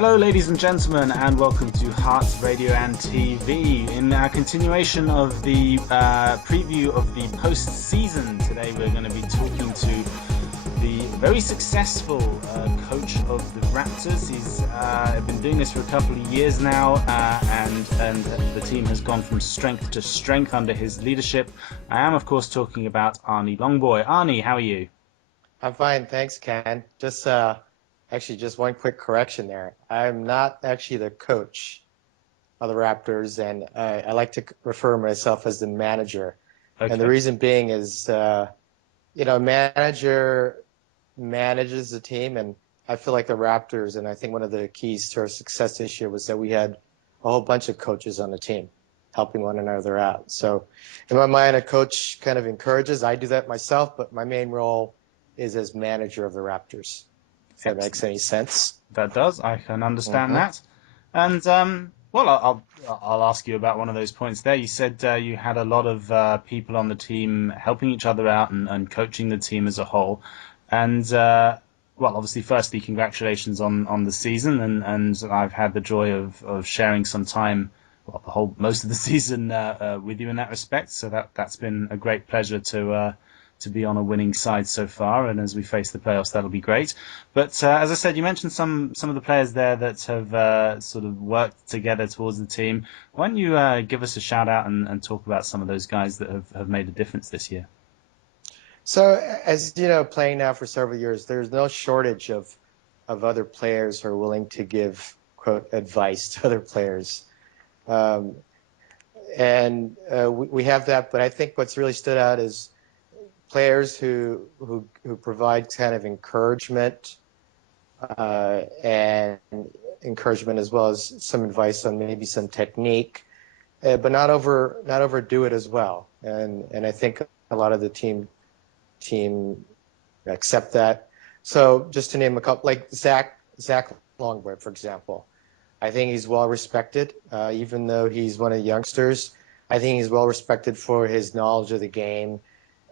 Hello, ladies and gentlemen, and welcome to Hearts Radio and TV. In our continuation of the preview of the post-season, today we're going to be talking to the very successful coach of the Raptors. He's been doing this for a couple of years now, and the team has gone from strength to strength under his leadership. I am, of course, talking about Arnie Longboy. Arnie, how are you? I'm fine, thanks, Ken. Just one quick correction there. I'm not actually the coach of the Raptors, and I like to refer myself as the manager. Okay. And the reason being is, manager manages the team, and I feel like the Raptors, and I think one of the keys to our success this year was that we had a whole bunch of coaches on the team helping one another out. So in my mind, a coach kind of encourages. I do that myself, but my main role is as manager of the Raptors. If that makes any sense. That does. I can understand that. And I'll ask you about one of those points there. You said you had a lot of people on the team helping each other out and coaching the team as a whole. And obviously, firstly, congratulations on the season. And I've had the joy of sharing some time, most of the season with you in that respect. So that's been a great pleasure to be on a winning side so far, and as we face the playoffs, that'll be great. But as I said, you mentioned some of the players there that have sort of worked together towards the team. Why don't you give us a shout out and talk about some of those guys that have made a difference this year? So, as you know, playing now for several years, there's no shortage of other players who are willing to give, quote, advice to other players. We have that, but I think what's really stood out is players who provide kind of encouragement and encouragement as well as some advice on maybe some technique, but not overdo it as well. And I think a lot of the team accept that. So just to name a couple, like Zach Longboy, for example, I think he's well respected, even though he's one of the youngsters. I think he's well respected for his knowledge of the game,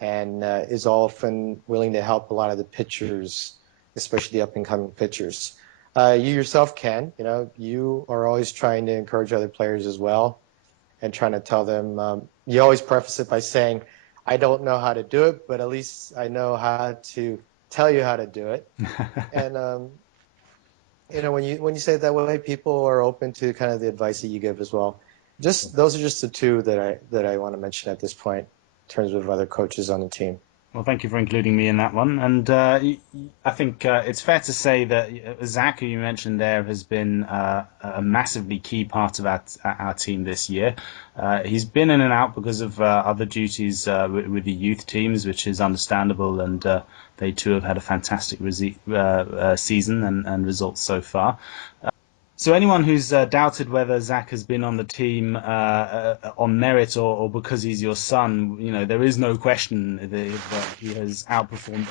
and is often willing to help a lot of the pitchers, especially the up-and-coming pitchers. You yourself, Ken, you are always trying to encourage other players as well and trying to tell them, you always preface it by saying, I don't know how to do it, but at least I know how to tell you how to do it. And, when you say it that way, people are open to kind of the advice that you give as well. Those are just the two that I want to mention at this point, in terms of other coaches on the team. Well, thank you for including me in that one. And I think it's fair to say that Zach, who you mentioned there, has been a massively key part of our team this year. He's been in and out because of other duties with the youth teams, which is understandable, and they too have had a fantastic season and results so far. So anyone who's doubted whether Zach has been on the team on merit or because he's your son, there is no question that he has outperformed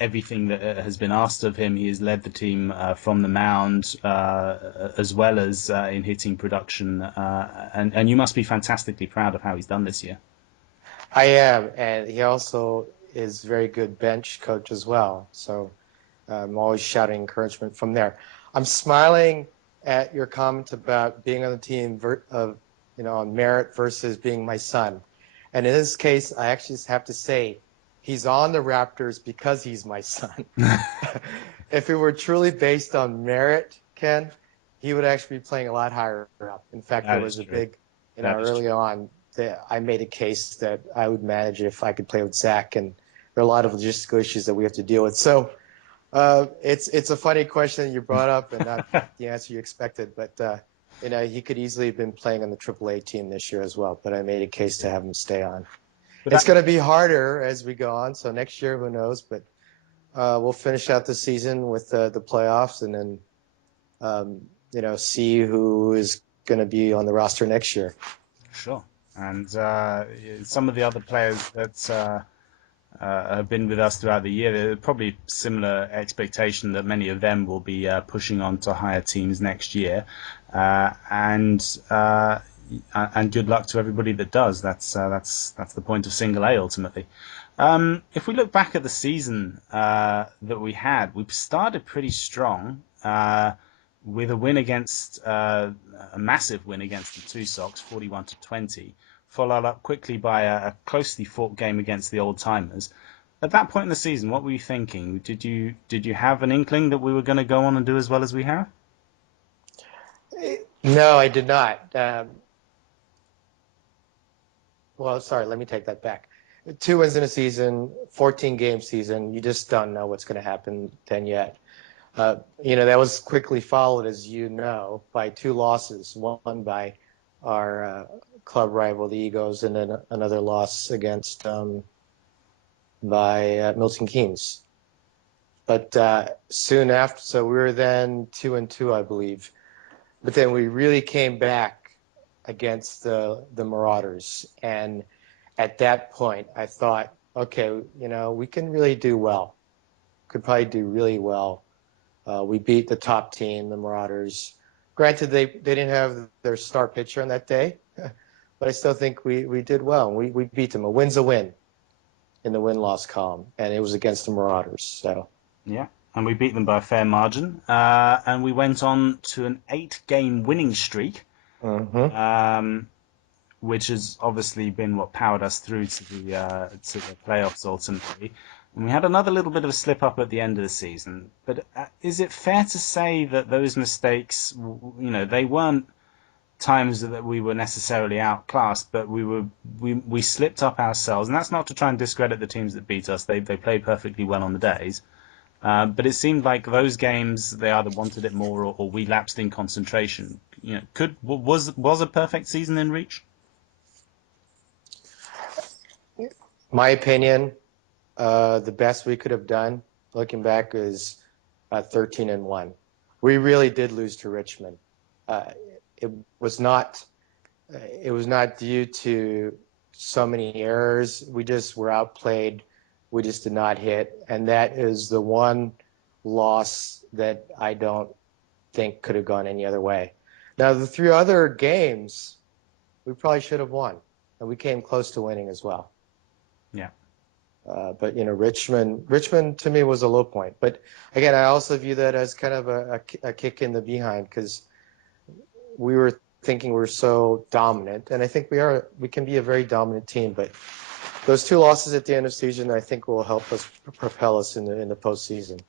everything that has been asked of him. He has led the team from the mound as well as in hitting production, and you must be fantastically proud of how he's done this year. I am, and he also is very good bench coach as well. So I'm always shouting encouragement from there. I'm smiling at your comment about being on the team on merit versus being my son. And in this case, I actually just have to say he's on the Raptors because he's my son. If it were truly based on merit, Ken, he would actually be playing a lot higher up. In fact, there was a big, early on, I made a case that I would manage if I could play with Zach, and there are a lot of logistical issues that we have to deal with. So it's a funny question you brought up, and not the answer you expected. But he could easily have been playing on the AAA team this year as well. But I made a case to have him stay on. But it's going to be harder as we go on. So next year, who knows? But we'll finish out the season with the playoffs, and then see who is going to be on the roster next year. Sure. And some of the other players that have been with us throughout the year, there's probably similar expectation that many of them will be pushing on to higher teams next year. And good luck to everybody that does. That's the point of single A ultimately. If we look back at the season that we started pretty strong. with a win against a massive win against the Two Sox, 41-20, followed up quickly by a closely fought game against the Old Timers. At that point in the season, what were you thinking? Did you have an inkling that we were going to go on and do as well as we have? No, I did not. Well, sorry, let me take that back. 2 wins in a season, 14-game season. You just don't know what's going to happen then yet. That was quickly followed, as you know, by 2 losses. One by our club rival, the Eagles, and then another loss against by Milton Keynes. But soon after, so we were then 2-2, I believe. But then we really came back against the Marauders, and at that point, I thought, okay, we can really do well. Could probably do really well. We beat the top team, the Marauders. Granted, they didn't have their star pitcher on that day, but I still think we did well. We beat them. A win's a win in the win-loss column, and it was against the Marauders. So Yeah, and we beat them by a fair margin. And we went on to an 8-game winning streak, which has obviously been what powered us through to the playoffs ultimately. And we had another little bit of a slip up at the end of the season. But is it fair to say that those mistakes, they weren't times that we were necessarily outclassed, but we slipped up ourselves, and that's not to try and discredit the teams that beat us. They played perfectly well on the days, but it seemed like those games they either wanted it more or we lapsed in concentration. Was a perfect season in reach? my opinion, the best we could have done, looking back, is 13-1. We really did lose to Richmond. It was not due to so many errors. We just were outplayed. We just did not hit, and that is the one loss that I don't think could have gone any other way. Now, the 3 other games, we probably should have won, and we came close to winning as well. Yeah. But Richmond to me was a low point. But again, I also view that as kind of a kick in the behind, because we were thinking we're so dominant, and I think we can be a very dominant team. But those 2 losses at the end of the season, I think, will help us propel us in the postseason.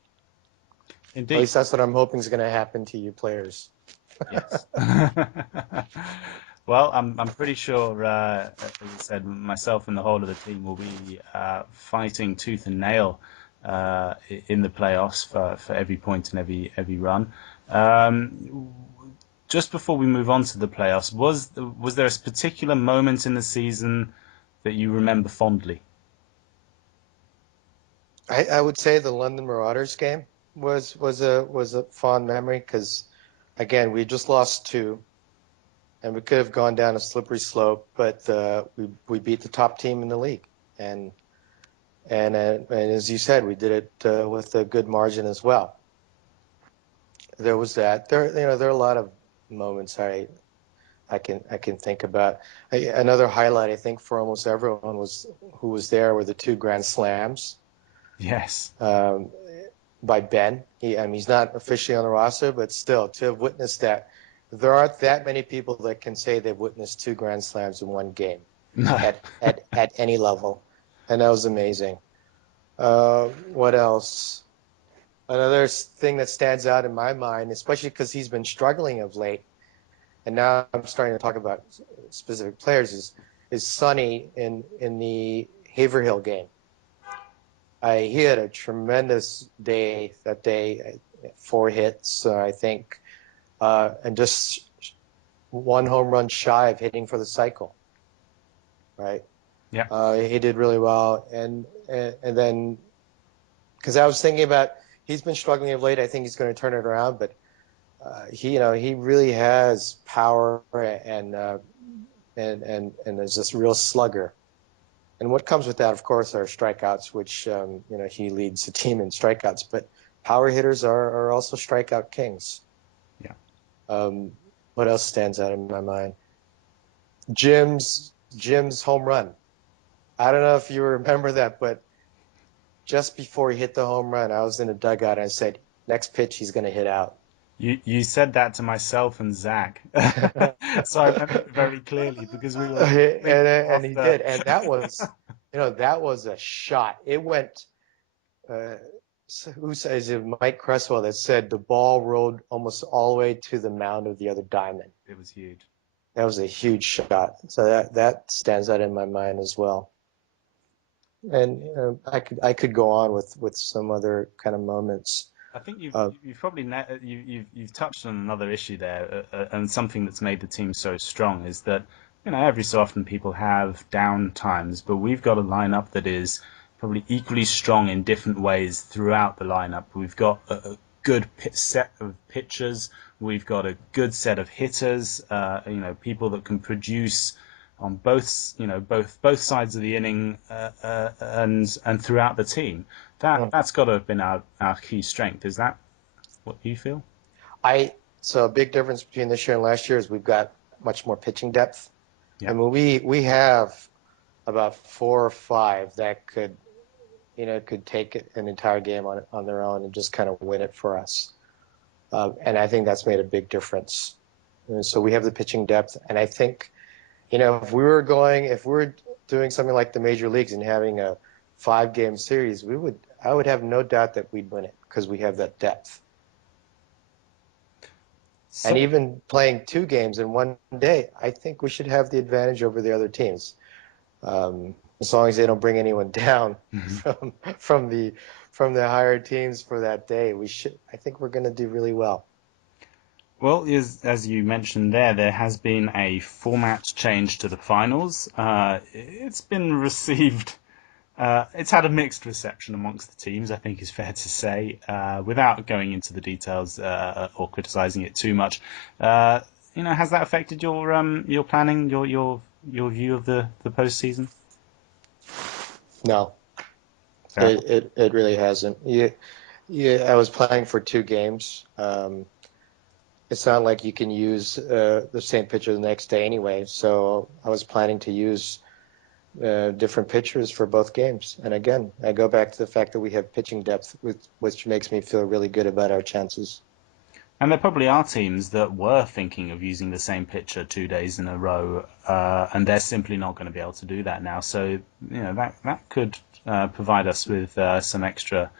Indeed. At least that's what I'm hoping is going to happen to you players. Yes. Well, I'm pretty sure, as I said, myself and the whole of the team will be fighting tooth and nail in the playoffs for every point and every run. Just before we move on to the playoffs, was there a particular moment in the season that you remember fondly? I would say the London Marauders game was a fond memory, because again, we just lost 2, and we could have gone down a slippery slope, but we beat the top team in the league, and as you said, we did it with a good margin as well. There was that. There are a lot of moments I can think about. Another highlight, I think, for almost everyone who was there were the 2 grand slams. Yes. By Ben. He's not officially on the roster, but still, to have witnessed that. There aren't that many people that can say they've witnessed 2 grand slams in one game at any level, and that was amazing. What else? Another thing that stands out in my mind, especially because he's been struggling of late, and now I'm starting to talk about specific players, is Sonny in the Haverhill game. He had a tremendous day that day, 4 hits, I think, and just 1 home run shy of hitting for the cycle. Right? Yeah. He did really well, and then, because I was thinking about, he's been struggling of late. I think he's going to turn it around, but he really has power and is this real slugger. And what comes with that, of course, are strikeouts, which he leads the team in strikeouts. But power hitters are also strikeout kings. Yeah. What else stands out in my mind? Jim's home run. I don't know if you remember that, but just before he hit the home run, I was in a dugout and I said, next pitch he's going to hit out. You said that to myself and Zach, so I remember it very clearly because we were thinking And he after. did, and that was, that was a shot. It went. Uh, who says it? Mike Cresswell that said the ball rolled almost all the way to the mound of the other diamond. It was huge. That was a huge shot. So that stands out in my mind as well. And I could go on with some other kind of moments. I think Uh, you've probably you've touched on another issue there, and something that's made the team so strong is that every so often people have down times, but we've got a lineup that is probably equally strong in different ways throughout the lineup. We've got a good set of pitchers. We've got a good set of hitters. People that can produce on both sides of the inning, and throughout the team. That's got to have been our key strength. Is that what you feel? so a big difference between this year and last year is we've got much more pitching depth. I Yeah. mean, we have about 4 or 5 that could take an entire game on their own and just kind of win it for us. And I think that's made a big difference. And so we have the pitching depth, and I think, if we were doing something like the major leagues and having a 5-game series, I would have no doubt that we'd win it because we have that depth. And So even playing 2 games in one day, I think we should have the advantage over the other teams. As long as they don't bring anyone down from the higher teams for that day, I think we're going to do really well. well, as you mentioned there has been a format change to the finals. It's been received. It's had a mixed reception amongst the teams, I think is fair to say, without going into the details or criticizing it too much. Has that affected your planning, your view of the postseason? No, Fair. it really hasn't. I was planning for 2 games. It's not like you can use the same pitcher the next day anyway. So I was planning to use different pitchers for both games. And again, I go back to the fact that we have pitching depth, which makes me feel really good about our chances. And there probably are teams that were thinking of using the same pitcher 2 days in a row, and they're simply not going to be able to do that now. So, that could provide us with some extra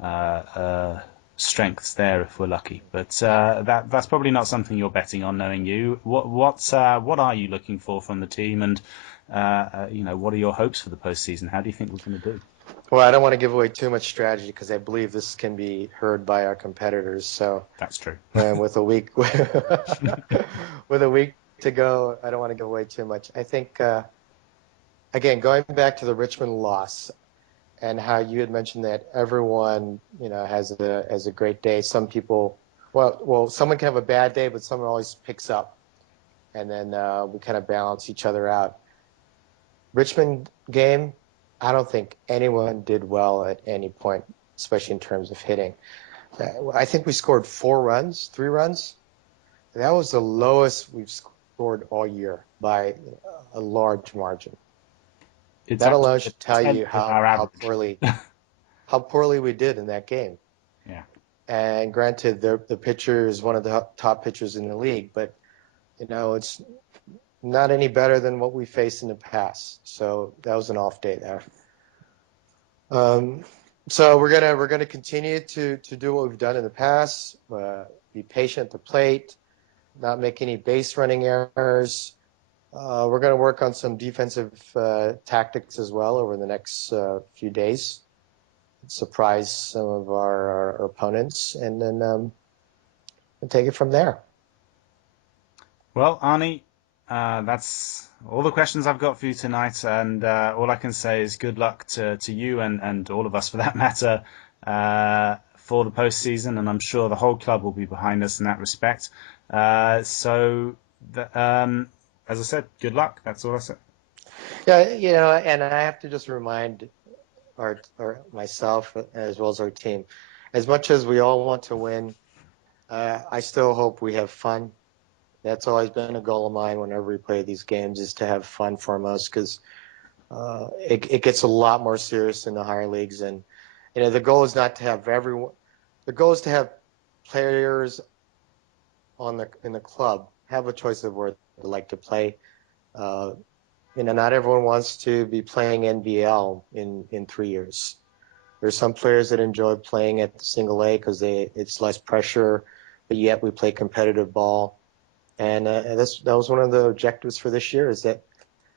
uh, uh, strengths there if we're lucky. But that's probably not something you're betting on, knowing you. What are you looking for from the team, and what are your hopes for the postseason? How do you think we're going to do? Well, I don't want to give away too much strategy because I believe this can be heard by our competitors. So, That's true. and with a week with a week to go, I don't want to give away too much. I think again, going back to the Richmond loss and how you had mentioned that everyone has a great day. Some people, someone can have a bad day, but someone always picks up, and then we kind of balance each other out. Richmond game, I don't think anyone did well at any point, especially in terms of hitting. I think we scored 3 runs. That was the lowest we've scored all year by a large margin. It's That alone actually should tell you our how average. poorly we did in that game. Yeah. And granted, the pitcher is one of the top pitchers in the league, but it's not any better than what we faced in the past. So that was an off day there. So we're gonna continue to do what we've done in the past. Be patient at the plate, not make any base running errors. We're going to work on some defensive tactics as well over the next few days. Surprise some of our opponents, and then we'll take it from there. Well, Arnie, that's all the questions I've got for you tonight, and all I can say is good luck to you and all of us for that matter for the postseason, and I'm sure the whole club will be behind us in that respect. As I said, good luck. That's all I said. Yeah, and I have to just remind our myself as well as our team, as much as we all want to win, I still hope we have fun. That's always been a goal of mine whenever we play these games, is to have fun for most, because it gets a lot more serious in the higher leagues. And the goal is not to have everyone. The goal is to have players in the club have a choice of where they like to play. Not everyone wants to be playing NBL in 3 years. There's some players that enjoy playing at the single A because it's less pressure, but yet we play competitive ball. And that was one of the objectives for this year, is that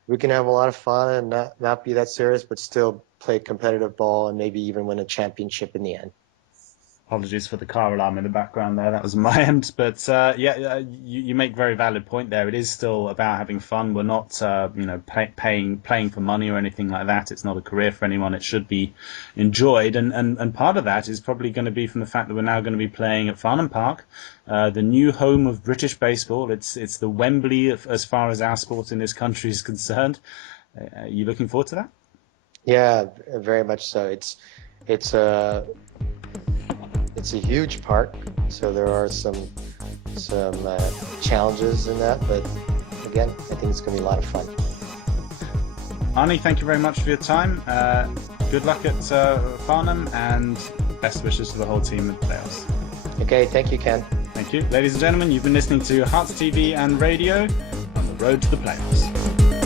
we can have a lot of fun and not be that serious, but still play competitive ball and maybe even win a championship in the end. Apologies for the car alarm in the background there. That was my end. But you make a very valid point there. It is still about having fun. We're not, playing for money or anything like that. It's not a career for anyone. It should be enjoyed. And part of that is probably going to be from the fact that we're now going to be playing at Farnham Park, the new home of British baseball. It's the Wembley as far as our sport in this country is concerned. Are you looking forward to that? Yeah, very much so. It's a huge park, so there are some challenges in that, but again, I think it's going to be a lot of fun. Arnie, thank you very much for your time. Good luck at Farnham, and best wishes to the whole team at the playoffs. Okay, thank you, Ken. Thank you. Ladies and gentlemen, you've been listening to Hearts TV and Radio on the road to the playoffs.